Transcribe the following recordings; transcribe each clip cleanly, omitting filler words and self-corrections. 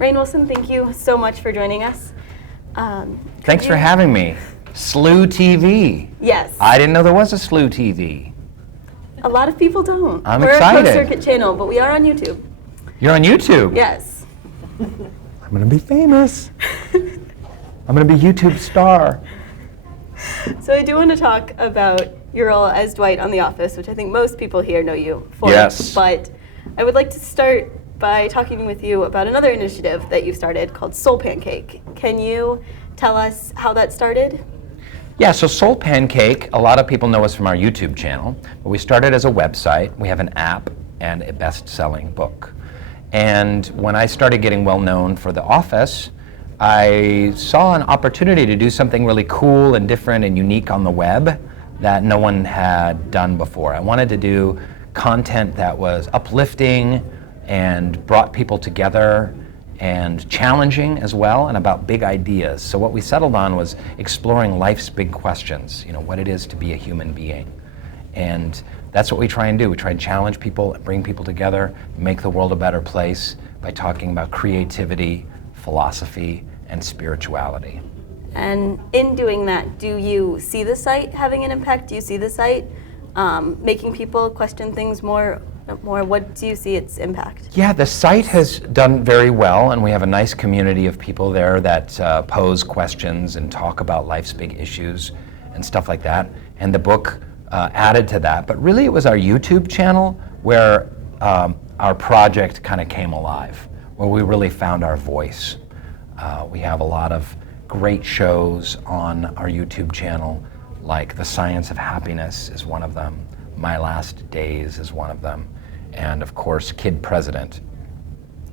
Rainn Wilson, thank you so much for joining us. Thanks for having me. SLU-TV. Yes. I didn't know there was a SLU-TV. A lot of people don't. I'm We're excited. a closed-circuit channel, but we are on YouTube. You're on YouTube? Yes. I'm going to be famous. I'm going to be YouTube star. So I do want to talk about your role as Dwight on The Office, which I think most people here know you for. Yes. But I would like to start by talking with you about another initiative that you started called SoulPancake. Can you tell us how that started? Yeah, so SoulPancake, a lot of people know us from our YouTube channel, but we started as a website. We have an app and a best-selling book. And when I started getting well known for The Office, I saw an opportunity to do something really cool and different and unique on the web that no one had done before. I wanted to do content that was uplifting and brought people together and challenging as well, and about big ideas. So what we settled on was exploring life's big questions, what it is to be a human being. And that's what we try and do. We try and challenge people, bring people together, make the world a better place by talking about creativity, philosophy, and spirituality. And in doing that, do you see the site having an impact? Do you see the site making people question things more? What do you see its impact? Yeah, the site has done very well, and we have a nice community of people there that pose questions and talk about life's big issues and stuff like that. And the book added to that. But really it was our YouTube channel where our project kind of came alive, where we really found our voice. We have a lot of great shows on our YouTube channel, like The Science of Happiness is one of them, My Last Days is one of them, and of course Kid President,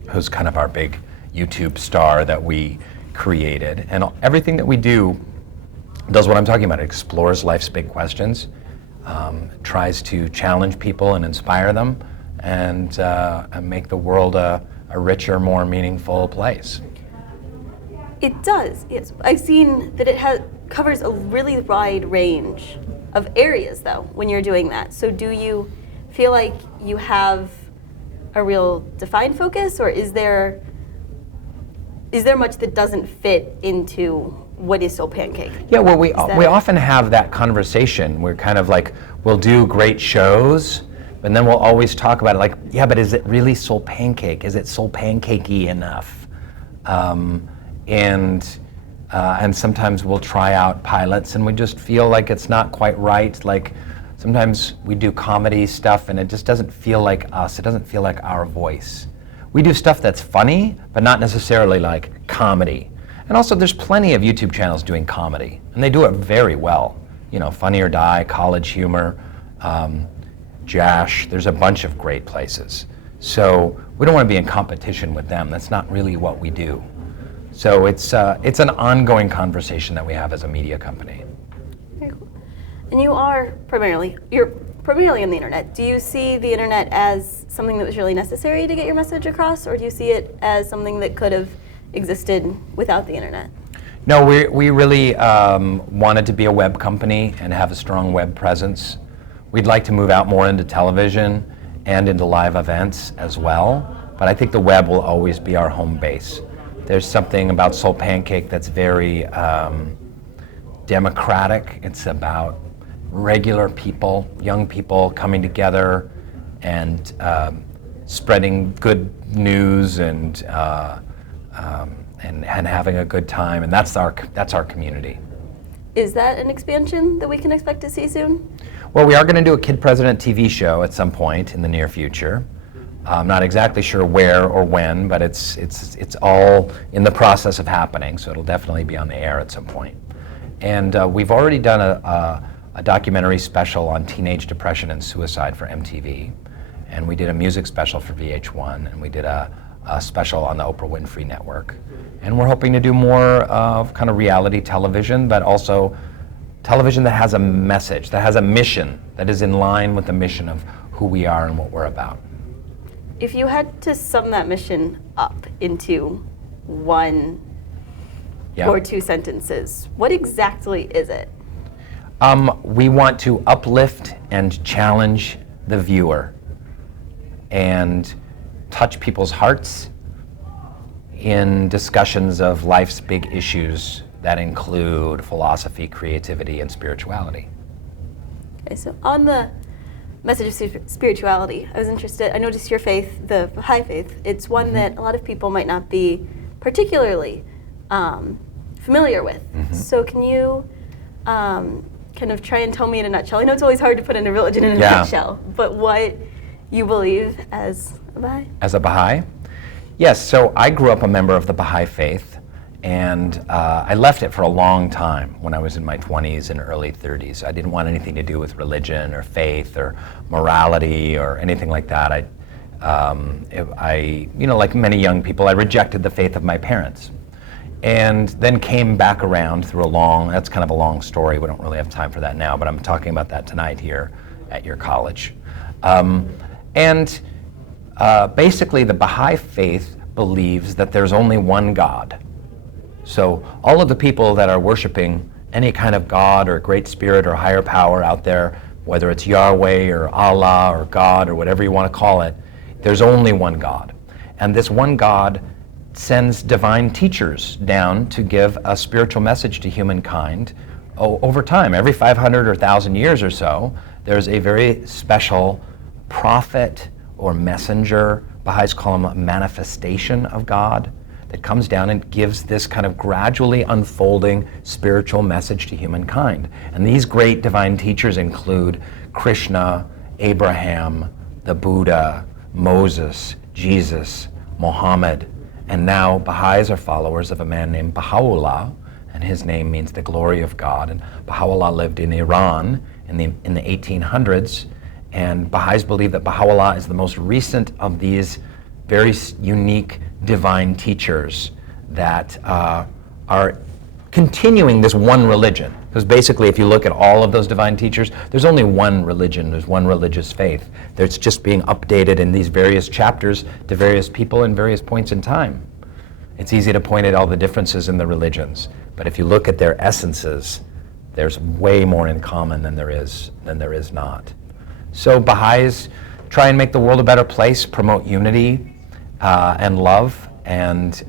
who's kind of our big YouTube star that we created. And everything that we do does what I'm talking about. It explores life's big questions, tries to challenge people and inspire them, and make the world a richer, more meaningful place. It does, yes. I've seen that it covers a really wide range of areas, though, when you're doing that. So do you feel like you have a real defined focus, or is there much that doesn't fit into what is SoulPancake? Yeah, well, we often have that conversation. We're kind of like, we'll do great shows, but then we'll always talk about it like, yeah, but is it really SoulPancake? Is it SoulPancake-y enough? And sometimes we'll try out pilots and we just feel like it's not quite right. Like sometimes we do comedy stuff and it just doesn't feel like us. It doesn't feel like our voice. We do stuff that's funny, but not necessarily like comedy. And also there's plenty of YouTube channels doing comedy, and they do it very well. Funny or Die, College Humor, Jash, there's a bunch of great places. So we don't want to be in competition with them. That's not really what we do. So it's an ongoing conversation that we have as a media company. Very cool. And you're primarily on the internet. Do you see the internet as something that was really necessary to get your message across, or do you see it as something that could have existed without the internet? No, we really wanted to be a web company and have a strong web presence. We'd like to move out more into television and into live events as well, but I think the web will always be our home base. There's something about SoulPancake that's very democratic. It's about regular people, young people coming together and spreading good news and having a good time, and that's our community. Is that an expansion that we can expect to see soon? Well, we are going to do a Kid President TV show at some point in the near future. I'm not exactly sure where or when, but it's all in the process of happening, so it'll definitely be on the air at some point. And we've already done a documentary special on teenage depression and suicide for MTV, and we did a music special for VH1, and we did a special on the Oprah Winfrey Network. And we're hoping to do more of kind of reality television, but also television that has a message, that has a mission, that is in line with the mission of who we are and what we're about. If you had to sum that mission up into one or two sentences, what exactly is it? We want to uplift and challenge the viewer and touch people's hearts, in discussions of life's big issues that include philosophy, creativity, and spirituality. Okay, so on the message of spirituality, I was interested, I noticed your faith, the Baha'i faith, it's one that a lot of people might not be particularly familiar with. So can you kind of try and tell me in a nutshell, I know it's always hard to put in a religion in a nutshell, but what you believe as a Baha'i? As a Baha'i? Yes, so I grew up a member of the Baha'i faith, and I left it for a long time when I was in my 20s and early 30s. I didn't want anything to do with religion or faith or morality or anything like that. I like many young people, I rejected the faith of my parents. And then came back around through that's kind of a long story, we don't really have time for that now, but I'm talking about that tonight here at your college. Basically the Baha'i faith believes that there's only one God. So all of the people that are worshiping any kind of God or great spirit or higher power out there, whether it's Yahweh or Allah or God or whatever you want to call it, there's only one God. And this one God sends divine teachers down to give a spiritual message to humankind over time. Every 500 or 1,000 years or so, there's a very special prophet or messenger, Baha'is call him a manifestation of God, that comes down and gives this kind of gradually unfolding spiritual message to humankind. And these great divine teachers include Krishna, Abraham, the Buddha, Moses, Jesus, Muhammad, and now Baha'is are followers of a man named Baha'u'llah, and his name means the glory of God. And Baha'u'llah lived in Iran in the 1800s, and Baha'is believe that Baha'u'llah is the most recent of these very unique divine teachers that are continuing this one religion. Because basically, if you look at all of those divine teachers, there's only one religion, there's one religious faith. It's just being updated in these various chapters to various people in various points in time. It's easy to point at all the differences in the religions, but if you look at their essences, there's way more in common than there is not. So Baha'is try and make the world a better place, promote unity and love, and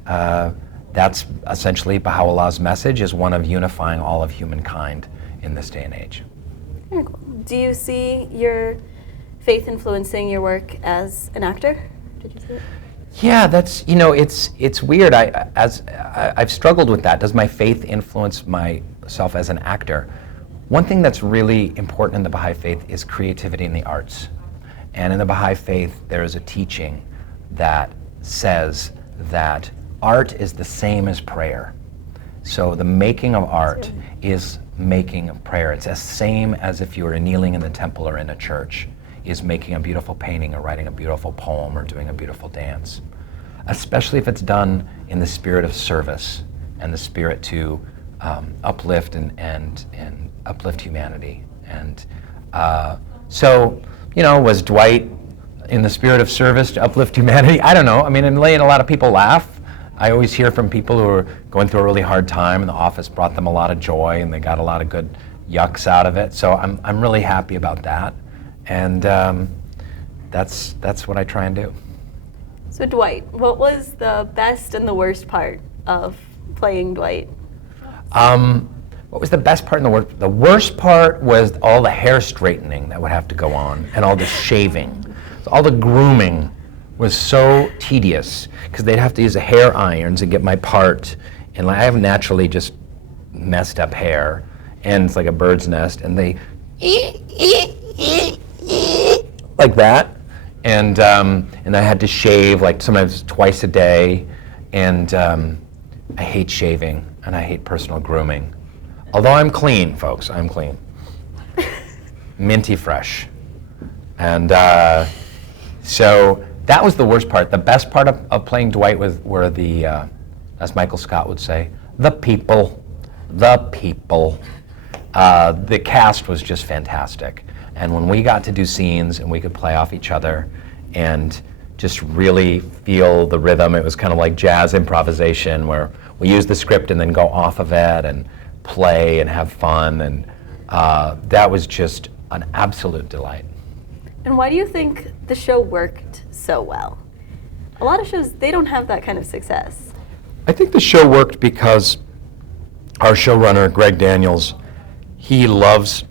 that's essentially Baha'u'llah's message, is one of unifying all of humankind in this day and age. Very cool. Do you see your faith influencing your work as an actor? Did you see it? Yeah, that's, it's weird. I've struggled with that. Does my faith influence myself as an actor? One thing that's really important in the Baha'i faith is creativity in the arts. And in the Baha'i faith, there is a teaching that says that art is the same as prayer. So the making of art is making of prayer. It's the same as if you were kneeling in the temple or in a church, is making a beautiful painting or writing a beautiful poem or doing a beautiful dance. Especially if it's done in the spirit of service and the spirit to uplift and uplift humanity. And was Dwight in the spirit of service to uplift humanity? I don't know. I mean, and a lot of people laugh. I always hear from people who are going through a really hard time, and the office brought them a lot of joy, and they got a lot of good yucks out of it. So I'm really happy about that, and that's what I try and do. So Dwight, what was the best and the worst part of playing Dwight? What was the best part and the worst? The worst part was all the hair straightening that would have to go on, and all the shaving. So all the grooming was so tedious, because they'd have to use the hair irons and get my part, and I have naturally just messed up hair, and it's like a bird's nest, and they like that, and I had to shave like sometimes twice a day, and I hate shaving and I hate personal grooming. Although I'm clean, folks, I'm clean, minty fresh, and so. That was the worst part. The best part of playing Dwight were the, as Michael Scott would say, the people. The people. The cast was just fantastic. And when we got to do scenes and we could play off each other and just really feel the rhythm, it was kind of like jazz improvisation where we use the script and then go off of it and play and have fun. And that was just an absolute delight. And why do you think the show worked so well? A lot of shows, they don't have that kind of success. I think the show worked because our showrunner, Greg Daniels, he loves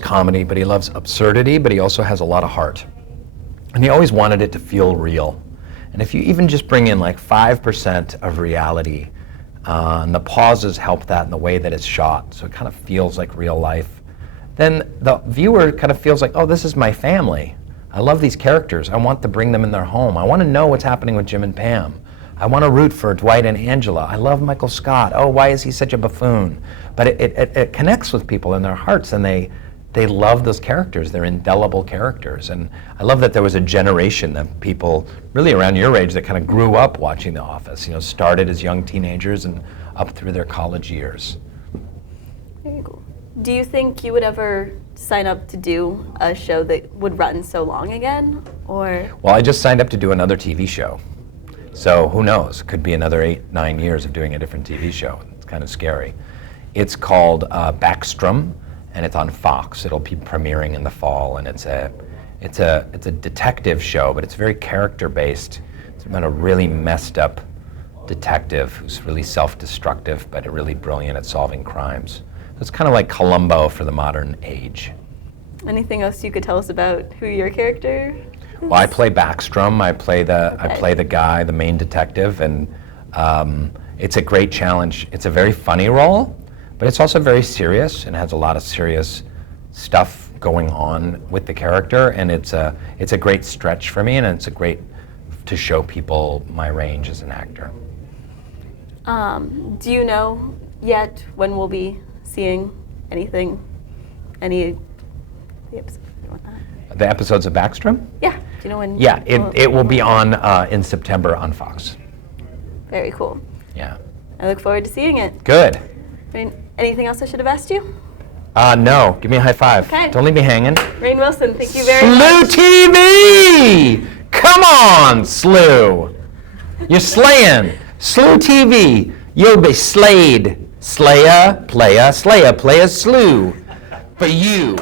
comedy, but he loves absurdity, but he also has a lot of heart. And he always wanted it to feel real. And if you even just bring in like 5% of reality, and the pauses help that in the way that it's shot, so it kind of feels like real life, then the viewer kind of feels like, oh, this is my family. I love these characters. I want to bring them in their home. I want to know what's happening with Jim and Pam. I want to root for Dwight and Angela. I love Michael Scott. Oh, why is he such a buffoon? But it connects with people in their hearts, and they love those characters. They're indelible characters. And I love that there was a generation of people really around your age that kind of grew up watching The Office, started as young teenagers and up through their college years. Very cool. Do you think you would ever sign up to do a show that would run so long again, or? Well, I just signed up to do another TV show. So who knows? Could be another 8-9 years of doing a different TV show. It's kind of scary. It's called Backstrom, and it's on Fox. It'll be premiering in the fall, and it's a detective show, but it's very character-based. It's about a really messed up detective who's really self-destructive, but really brilliant at solving crimes. So it's kind of like Columbo for the modern age. Anything else you could tell us about who your character is? Well, I play Backstrom. I play the guy, the main detective, and it's a great challenge. It's a very funny role, but it's also very serious and has a lot of serious stuff going on with the character, and it's a great stretch for me, and it's a great to show people my range as an actor. Do you know yet when we'll be seeing anything, any of the episodes? The episodes of Backstrom? Yeah. Do you know when? Yeah, it will be on in September on Fox. Very cool. Yeah. I look forward to seeing it. Good. Anything else I should have asked you? No. Give me a high five. Okay. Don't leave me hanging. Rainn Wilson, thank you very much. SLU-TV! Come on, SLU! You're slaying. SLU-TV. You'll be slayed. Slaya, playa, slaya, playa, SLU. For you.